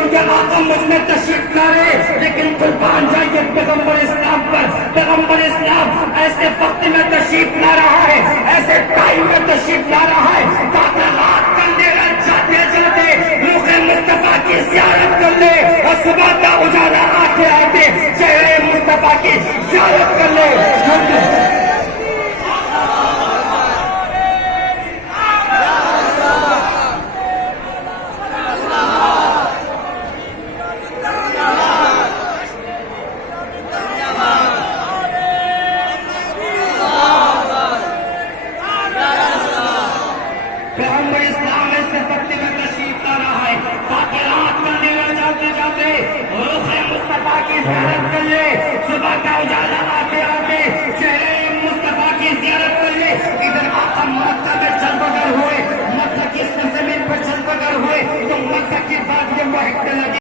کیونکہ آقا مجھ میں تشریف لا رہے، لیکن قربان جائیے پیغمبر اسلام پر۔ پیغمبر اسلام ایسے وقت میں تشریف لا رہا ہے، ایسے ٹائم میں تشریف لا رہا ہے تاکہ رات کا اندھیرا جاتے جاتے روح مصطفیٰ کی زیارت کر لے، اور صبح کا اجالا آتے آتے چہرے مصطفیٰ کی زیارت کر لے۔ پیغمبر اسلام اس سے پتے میں تشریف لا رہا ہے تاکہ رات کا اندھیرا جاتے جاتے روح مصطفیٰ کی زیارت کر لے، صبح کا اجالا آتے آتے چہرے مصطفیٰ کی زیارت کر لے۔ ادھر آقا مکہ میں چل بگر ہوئے، مکہ کی سرزمین پر چل بگر ہوئے تو مکہ کی بات یہ مہکنے لگی۔